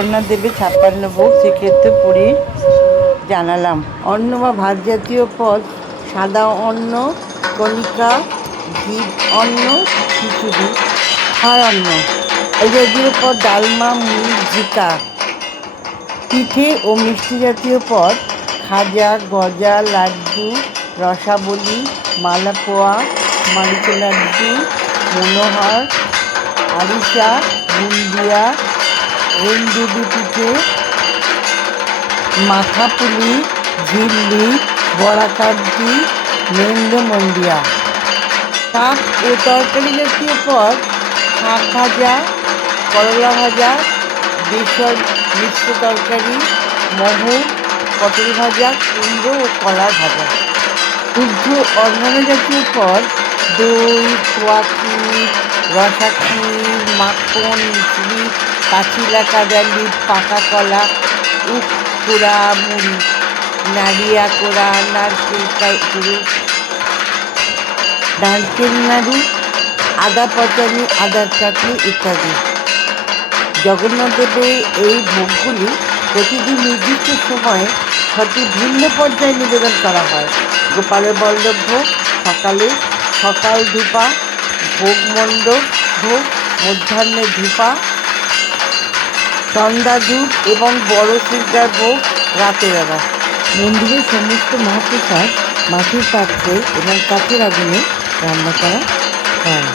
জগন্নাথ দেবের 56 ভোগ সেক্ষেত্রে পুরী জানালাম। অন্ন বা ভাত জাতীয় পদ: সাদা অন্ন, কণিকা, ঘি অন্ন, খিচুড়ি। আর অন্ন: ডাল জাতীয় পদ: ডালমা, মুগ, ঝিকা। পিঠে ও মিষ্টি জাতীয় পদ: খাজা, গজা, লাড্ডু, রসাবলি, মালপোয়া, মালিকা লাড্ডু, মনোহর, আরিসা, বুন্দিয়া, এনডুডি পিঠে, মাথাপুলি, ঝিল্লি, বড়াকাঠি, মেন্দ-মন্ডিয়া। শাক ও তরকারি জাতীয় পদ: শাক ভাজা, করলা ভাজা, বেসন মিশ্র তরকারি, মহুর, পটল ভাজা, কুমড়ো ও কলা ভাজা। দুগ্ধ অন্যান্য জাতীয় পদ: দই, খোয়া ক্ষীর, রসা ক্ষীর, মাখন, মিছরি, পাচিলা কাদালি, পাকা কলা, উখোড়া মুড়ি, নাড়িয়া কোড়া, নারকেল নাড়ু, আদা পচানি, আদার চাটনি ইত্যাদি। জগন্নাথ দেবের এই ভোগগুলি প্রতিদিন নির্দিষ্ট সময়ে 6টি ভিন্ন পর্যায়ে নিবেদন করা হয়। গোপালের বল্লভ ভোগ: সকাল ধূপা, ভোগ মণ্ডপ ভোগ, মধ্যাহ্নে ধূপা, সন্ধ্যা ধূপ এবং বড় শিরদার ভোগ রাতেবেলা। মন্দিরের সমস্ত মহাপ্রসাদ মাটির পাত্রে এবং কাঠের আগুনে রান্না করা হয়।